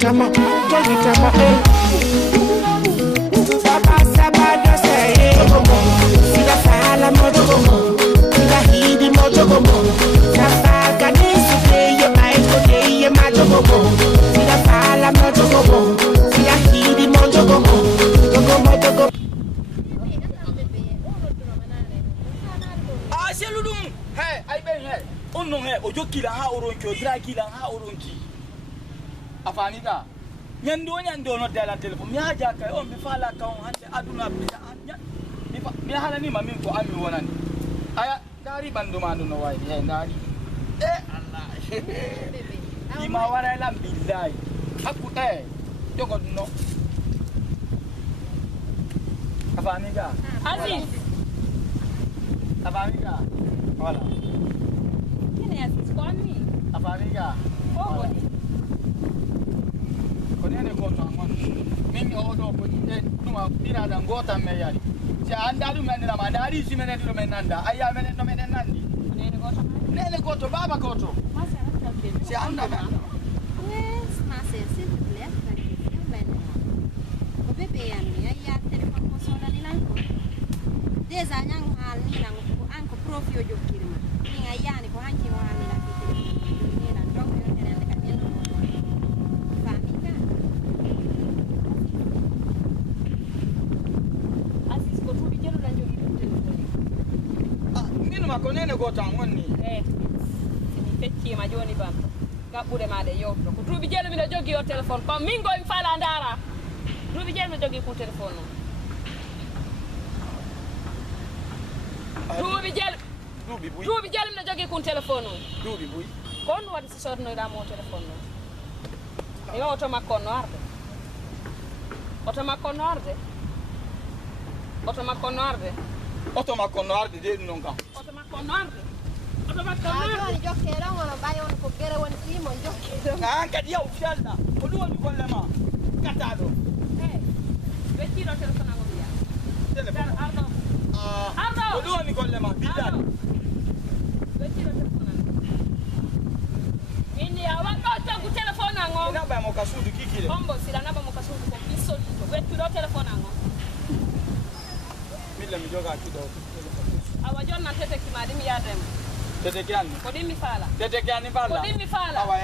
Tama, Baba Sabado say, Sila Fala Mojogomo, Sila Hidi Mojogomo, Safaga Nisi, your eyes for day, your Majogomo, Sila Fala Mojogomo, Sila Hidi Mojogomo, Mojogomo. Ah, Seludum, hey, I been here. Oh no, hey, Ojokila, how Oronki, Dragila, how Oronki. Afanika nyando no dala telephone mi haja kai on mi fala ka on hande aduna mi hala ni mami ko ami wonani aya dari bandu manu no wai he dari Allah di mawara lam billahi aku jogo no Afanika Aziz Afanika wala kini Aziz kwani Afanika oh konene goto amon min odo ko tuma dina dan gota me yari si andalu men na mandari si men do men nanda aya men no men nandi nene goto baba goto si anda ba yes mase s'il te plaît clarifier ben ko bebe yani aya telephone ko sona ni nanko déjà nyang hal ni nang ko anko profio jokirma ni aya ni ko hanki wa ni la telephone ni nan donc yo tenen ka ni ma konene goto amonni mi fecci ma joni bam gabbude ma de yowto ko tuubi jelo mi do jogi o telephone ko min go mi fala ndara tuubi jelo mi jogi ko telephone tuubi jelo mi do jogi ko telephone duubi buy kon wadi si sorno da mo telephone e auto makko no arde auto makko no arde de non kam auto makko no arde jokkere on bayon ko gere won simo jokkere kadi yaw fialda ko dum woni gollema katado wettiro telephone ngo biya telephone ardo ko dum woni gollema bidal wettiro telephone ini awa ko ku telephone ngo ina ba mo kasudu kikile bombo sila na ba mo kasudu ko piso to wettiro telephone ngo mille mi joga kido awa jonna tete kimadi mi yadem tete kiani ko dimmi fala tete kiani fala ko dimmi fala awa